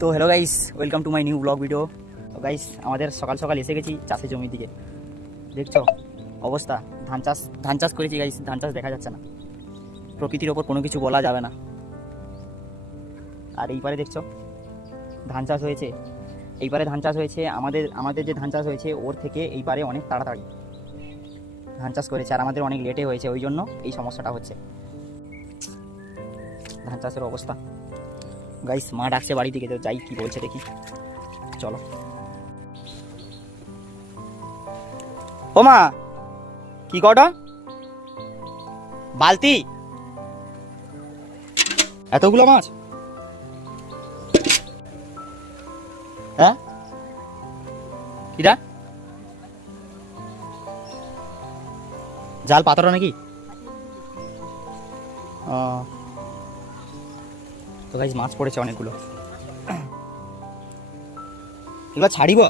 তো hello guys, welcome to my new blog video. তো guys, আমাদের সকাল সকাল এসে গেছি চাষের জমির দিকে। দেখছো অবস্থা, ধান চাষ করেছি গাইস। ধান চাষ দেখা যাচ্ছে না, প্রকৃতির ওপর কোনো কিছু বলা যাবে না। আর এইবারে দেখছো ধান চাষ হয়েছে, এইবারে ধান চাষ হয়েছে আমাদের যে ধান চাষ হয়েছে ওর থেকে এইবারে অনেক তাড়াতাড়ি ধান চাষ করেছে, আর আমাদের অনেক লেটে হয়েছে, ওই জন্য এই সমস্যাটা হচ্ছে। ধান চাষের অবস্থা গাইস। মা ডাকছে বাড়ি থেকে, তো যাই কি বলছে দেখি, চলো। ও মা, কি কটা বালতি, এতগুলো মাছ? হ্যাঁ, কিরা জাল পাতরা নাকি? তো গাইস, মাছ পড়েছে অনেকগুলো, এবার ছাড়িব।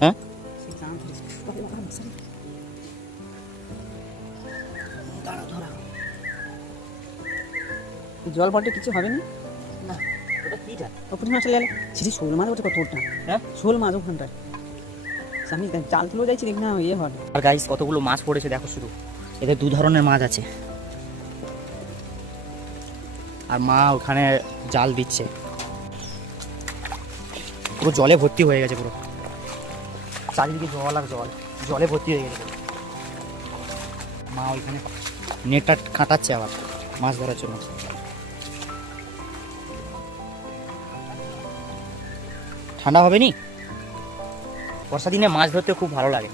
হ্যাঁ, জল ভরতে কিছু হবে না। ওটা কি জাল? ওপরে মাছ লেলে সেটি শোল মাছ ওটা কত ওটা। হ্যাঁ, শোল মাছ ওখানটায় আমি জাল তুলে যাচ্ছি, দেখ না ইয়ে হবে। আর গাইস কতগুলো মাছ পড়েছে দেখো শুধু। এদের দু ধরনের মাছ আছে, আর মা ওখানে জাল দিচ্ছে। পুরো জলে ভর্তি হয়ে গেছে, পুরো চারিদিকে জল আর জল, জলে ভর্তি হয়ে গেছে। মা ওইখানে নেটটা কাটাচ্ছে আবার মাছ ধরার জন্য। ঠান্ডা হবে নি, বর্ষা দিনে মাছ ধরতে খুব ভালো লাগে।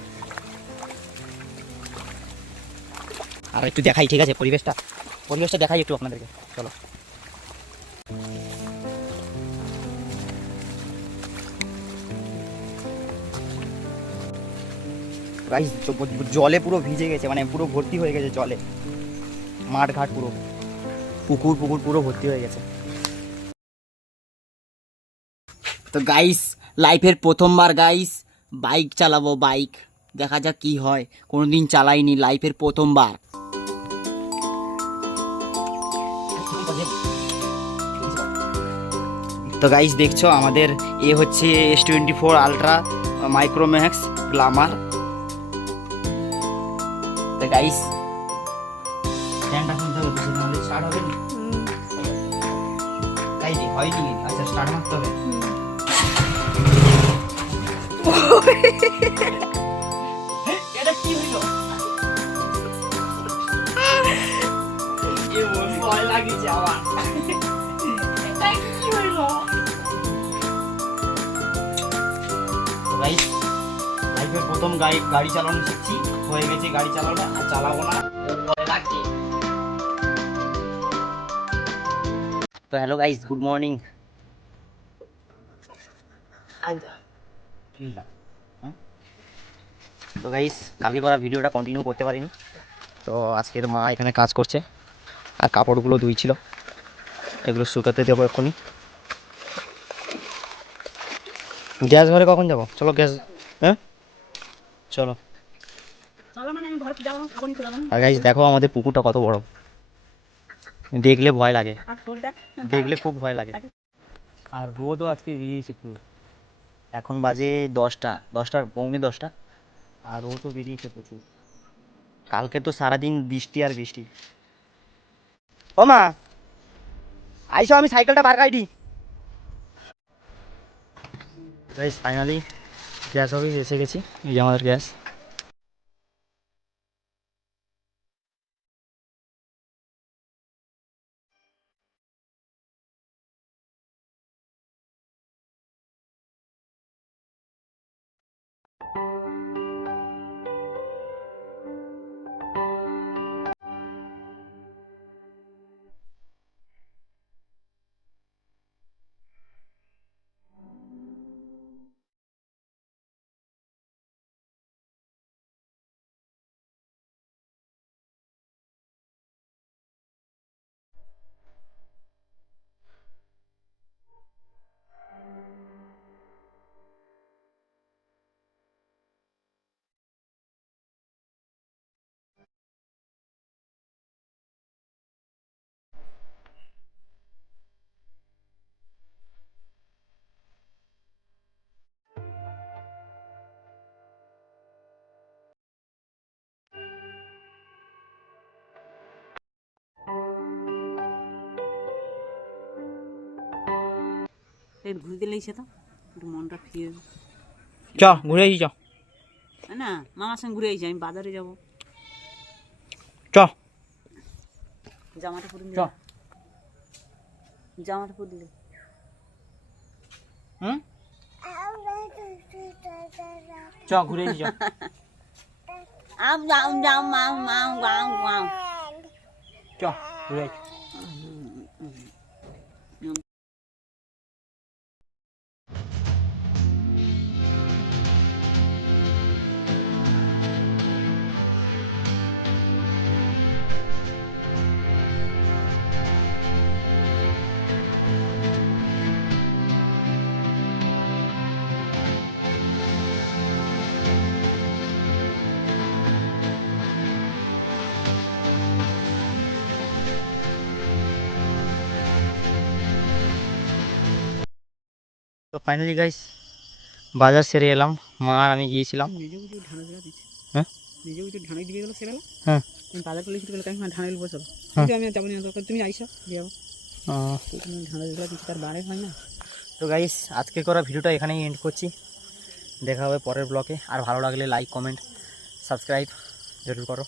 আর একটু দেখাই, ঠিক আছে, পরিবেশটা দেখাই একটু আপনাদেরকে, চলো। গাইস, জলে পুরো ভিজে গেছে, মানে পুরো ভর্তি হয়ে গেছে জলে, মাঠ ঘাট পুরো, পুকুর পুরো ভর্তি হয়ে গেছে। তো গাইস, লাইফের প্রথমবার গাইস বাইক চালাবো, বাইক দেখা যাক কি হয়, কোনোদিন চালাইনি, লাইফের প্রথমবার। তো গাইস দেখছো আমাদের এ হচ্ছে S24 আলট্রা মাইক্রোম্যাক্স গ্ল্যামার। তো গাইস, ফ্যানটা খুলতে হবে, নাহলে স্টার্ট হবে না। তাই রে, হয়নি? আচ্ছা, স্টার্ট মারতে হবে। এটা কি হইলো? এমন ভয় লাগিছে আমার। এটা কি হইলো? তো গাইস, লাইফের প্রথম গাড়ি চালানো শিখছি, হয়ে গেছে গাড়ি চালানো, আর চালাবো না, ভয় লাগছে। তো হ্যালো গাইস, গুড মর্নিং। তো গাইস, কালকে করা ভিডিওটা কন্টিনিউ করতে পারিনি, তো আজকের মা এখানে কাজ করছে, আর কাপড়গুলো ধুইছিল, এগুলো শুকাতে দেবো এক্ষুনি। গ্যাস ঘরে কখন যাবো? চলো গ্যাস, হ্যাঁ চলো। আর গাইস দেখো আমাদের পুকুরটা কত বড়, দেখলে ভয় লাগে, দেখলে খুব ভয় লাগে। আর রোদও আজকে বেরিয়েছে পুরো, এখন বাজে 10টা, আর রোদও বেরিয়েছে প্রচুর। কালকে তো সারাদিন বৃষ্টি আর বৃষ্টি। ও মা, আইসো, আমি সাইকেলটা বার কাইডি। গাইস ফাইনালি গ্যাস অফিস এসে গেছি, এই যে আমাদের গ্যাস। একটু ঘুরতে লেগেছে তো একটু মনটা ফিরে চ ঘুরে আসি চ না মামার সঙ্গে ঘুরে আইছি আমি বাজারে যাবো চ জামাটা পরে চ জামাটা পরে দিলে হুম চ ঘুরে আসি চ আম যাও যাও মাও মাও মাও মাও চ ঘুরে আসি তো ফাইনালি গাইস বাজার সেরে এলাম, মা আর আমি গিয়েছিলাম। নিজে কিছু ঢানা দিলা দিচ্ছে হ্যাঁ নিজে কিছু ঢানা দিবে গেলো সেবেলা হ্যাঁ তুমি বাজার করলে কিছু গেলো তাই ঢানা দিল বসো হ্যাঁ। আমি আর যাবো না দরকার তুমি আইসো দিয়ে যাবো আহ, তুমি ঢানা দিলা কিছু তার বাড়ে হয় না তো গাইস আজকে করা ভিডিওটা এখানেই এন্ড করছি। দেখা হবে পরের ব্লগে। আর ভালো লাগলে লাইক কমেন্ট সাবস্ক্রাইব জরুর করো।